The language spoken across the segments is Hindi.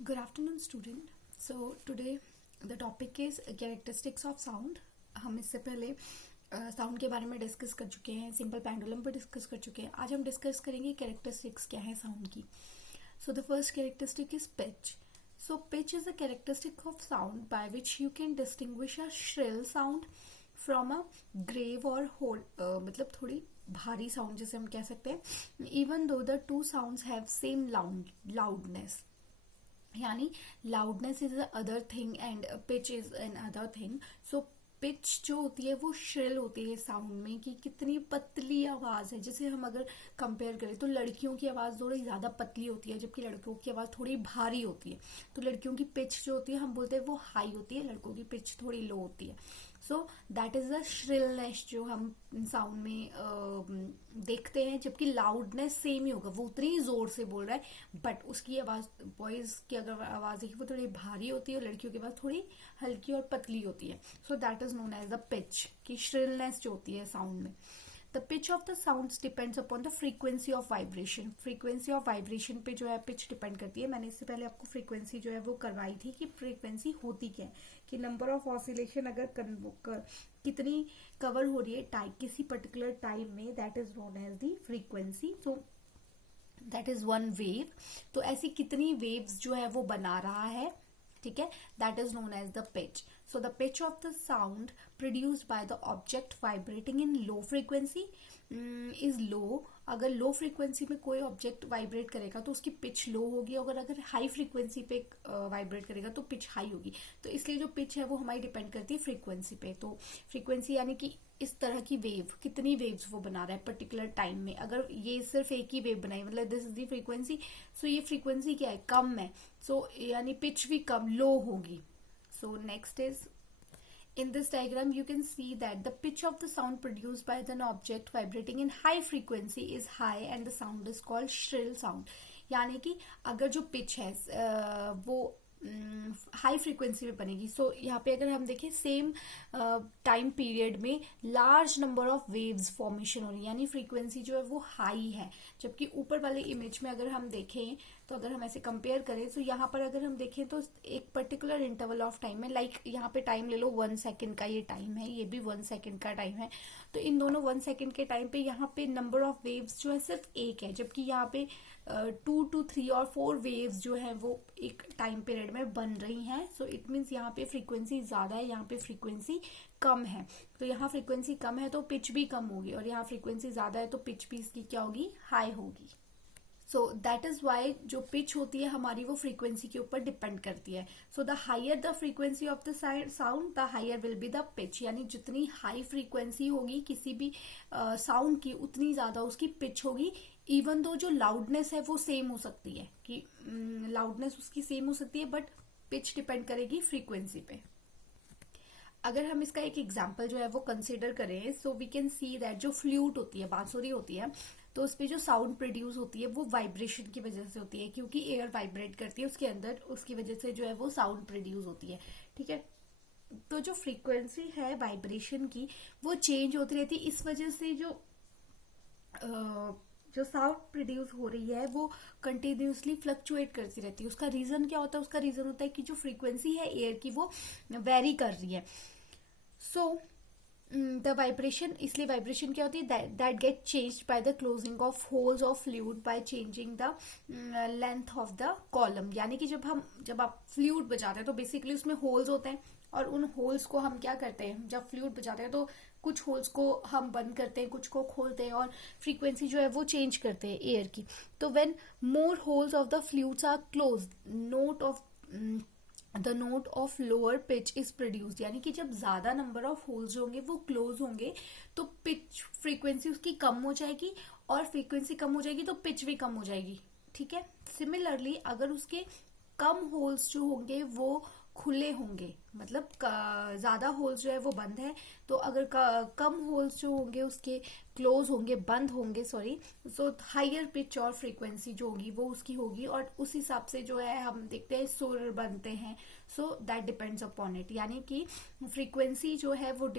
Good afternoon, student. So today the topic is characteristics of sound. हम इससे पहले साउंड के बारे में डिस्कस कर चुके हैं, सिंपल पेंडुलम पर डिस्कस कर चुके हैं. आज हम डिस्कस करेंगे कैरेक्टरिस्टिक्स क्या है साउंड की. So the first characteristic is pitch. So pitch is a characteristic of sound by which you can distinguish a shrill sound from a grave or whole, मतलब थोड़ी भारी साउंड जैसे हम कह सकते हैं. Even though the two sounds have same loudness. यानी loudness is other thing and pitch is an other thing. So pitch जो होती है वो श्रिल होती है साउंड में कि कितनी पतली आवाज है. जैसे हम अगर कंपेयर करें तो लड़कियों की आवाज थोड़ी ज्यादा पतली होती है जबकि लड़कों की आवाज थोड़ी भारी होती है. तो लड़कियों की पिच जो होती है हम बोलते हैं वो हाई होती है, लड़कों की पिच थोड़ी लो होती है. So that is the shrillness जो हम साउंड में देखते हैं. जबकि लाउडनेस सेम ही होगा, वो उतनी ही जोर से बोल रहा है बट उसकी आवाज, बॉयज की अगर आवाज है वो थोड़ी भारी होती है और लड़कियों की आवाज थोड़ी हल्की और पतली होती है. So that is known as the pitch की श्रिलनेस जो होती है साउंड में. The pitch of the sounds depends upon the frequency of vibration. Frequency of vibration पे जो है पिच डिपेंड करती है. मैंने इससे पहले आपको फ्रीक्वेंसी जो है वो करवाई थी कि फ्रीक्वेंसी होती क्या है, कि नंबर ऑफ ऑसिलेशन अगर कितनी कवर हो रही है टाइम किसी पर्टिकुलर टाइम में, that is known as the frequency. So that is one wave. तो ऐसी कितनी वेव्स जो है वो बना रहा है, ठीक है, that is known as the pitch. So the pitch of the sound produced by the object vibrating in low frequency is low. अगर लो फ्रीक्वेंसी में कोई ऑब्जेक्ट वाइब्रेट करेगा तो उसकी पिच लो होगी, अगर हाई फ्रीक्वेंसी पे वाइब्रेट करेगा तो पिच हाई होगी. तो इसलिए जो पिच है वो हमारी डिपेंड करती है फ्रीक्वेंसी पे. तो फ्रीक्वेंसी यानी कि इस तरह की वेव, कितनी वेव्स वो बना रहा है पर्टिकुलर टाइम में. अगर ये सिर्फ एक ही वेव बनाई, मतलब दिस इज दी फ्रीक्वेंसी, सो ये फ्रीक्वेंसी क्या है, कम है. सो यानी पिच भी कम, लो होगी. So next is, in this diagram you can see that the pitch of the sound produced by an object vibrating in high frequency is high and the sound is called shrill sound. यानी कि अगर जो पिच है वो हाई फ्रीक्वेंसी में बनेगी. सो यहाँ पे अगर हम देखें सेम टाइम पीरियड में large number of waves formation हो रही है, यानी फ्रीक्वेंसी जो है वो हाई है. जबकि ऊपर वाले इमेज में अगर हम देखें तो अगर हम ऐसे कंपेयर करें तो यहाँ पर अगर हम देखें तो एक पर्टिकुलर इंटरवल ऑफ टाइम में, लाइक यहाँ पे टाइम ले लो 1 सेकेंड का ये टाइम है, ये भी 1 सेकेंड का टाइम है. तो इन दोनों 1 सेकेंड के टाइम पे यहाँ पे नंबर ऑफ वेव्स जो है सिर्फ एक है, जबकि यहाँ पे 2 to 3 और 4 वेव्स जो है वो एक टाइम पीरियड में बन रही हैं. सो इट मीन्स यहाँ पे फ्रीक्वेंसी ज्यादा है, यहाँ पे फ्रीक्वेंसी कम है. तो यहाँ फ्रीक्वेंसी कम है तो पिच भी कम होगी, और यहाँ फ्रीक्वेंसी ज्यादा है तो पिच भी इसकी क्या होगी, हाई होगी. सो दैट इज वाई जो पिच होती है हमारी वो फ्रीक्वेंसी के ऊपर डिपेंड करती है. So the higher the frequency of the sound the higher will be the pitch. यानी जितनी हाई फ्रीक्वेंसी होगी किसी भी साउंड की उतनी ज्यादा उसकी पिच होगी. इवन दो जो लाउडनेस है वो सेम हो सकती है, कि लाउडनेस उसकी सेम हो सकती है बट पिच डिपेंड करेगी फ्रीक्वेंसी पे. अगर हम इसका एक एग्जाम्पल जो है वो कंसिडर करें, so we can see that जो फ्लूट होती है, बांसुरी होती है, तो उस पर जो साउंड प्रोड्यूस होती है वो वाइब्रेशन की वजह से होती है, क्योंकि एयर वाइब्रेट करती है उसके अंदर, उसकी वजह से जो है वो साउंड प्रोड्यूस होती है. ठीक है, तो जो फ्रीक्वेंसी है वाइब्रेशन की वो चेंज होती रहती है. इस वजह से जो साउंड प्रोड्यूस हो रही है वो कंटिन्यूसली फ्लक्चुएट करती रहती है. उसका रीजन क्या होता है, उसका रीजन होता है कि जो फ्रीक्वेंसी है एयर की वो वेरी कर रही है. सो द वाइब्रेशन, इसलिए वाइब्रेशन क्या होती है, that get changed by the closing of holes of fluid by changing the length of the column. यानी कि जब आप फ्लूइड बजाते हैं तो बेसिकली उसमें होल्स होते हैं, और उन होल्स को हम क्या करते हैं, जब फ्लूइड बजाते हैं तो कुछ होल्स को हम बंद करते हैं, कुछ को खोलते हैं, और फ्रीक्वेंसी जो है वो चेंज करते हैं एयर की. तो when more holes of the fluids are close, the note of lower pitch is produced. यानी कि जब ज्यादा नंबर ऑफ होल्स होंगे वो क्लोज होंगे तो पिच फ्रीक्वेंसी उसकी कम हो जाएगी, और फ्रीक्वेंसी कम हो जाएगी तो पिच भी कम हो जाएगी. ठीक है, सिमिलरली अगर उसके कम होल्स जो होंगे वो खुले होंगे, मतलब ज्यादा होल्स जो है वो बंद है, तो अगर कम होल्स जो होंगे उसके क्लोज होंगे, बंद होंगे सॉरी, सो हायर पिच और फ्रीक्वेंसी जो होगी वो उसकी होगी, और उस हिसाब से जो है हम देखते हैं सुर बनते हैं। So that depends upon it, यानी कि फ्रीक्वेंसी जो है वो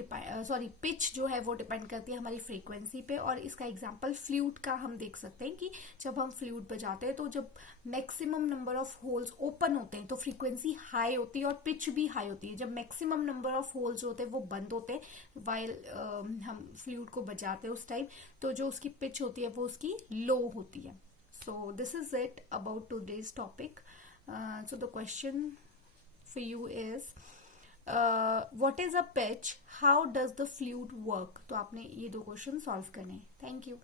सॉरी पिच जो है वो डिपेंड करती है हमारी फ्रीक्वेंसी पे। और इसका एग्जांपल फ्लूट का हम देख सकते हैं कि जब हम फ्लूट बजाते हैं तो जब maximum number of holes open होते हैं तो फ्रीक्वेंसी हाई होती है और पिच भी हाई होती है। जब मैक्सिमम नंबर ऑफ होल्स होते हैं वो बंद होते हैं वाइल हम फ्लूट को बजाते हैं उस टाइम, तो जो उसकी पिच होती है वो उसकी लो होती है। So this is it about today's topic. So the question for you is what is a pitch, how does the flute work? तो आपने ये दो क्वेश्चन सॉल्व करने हैं। Thank you.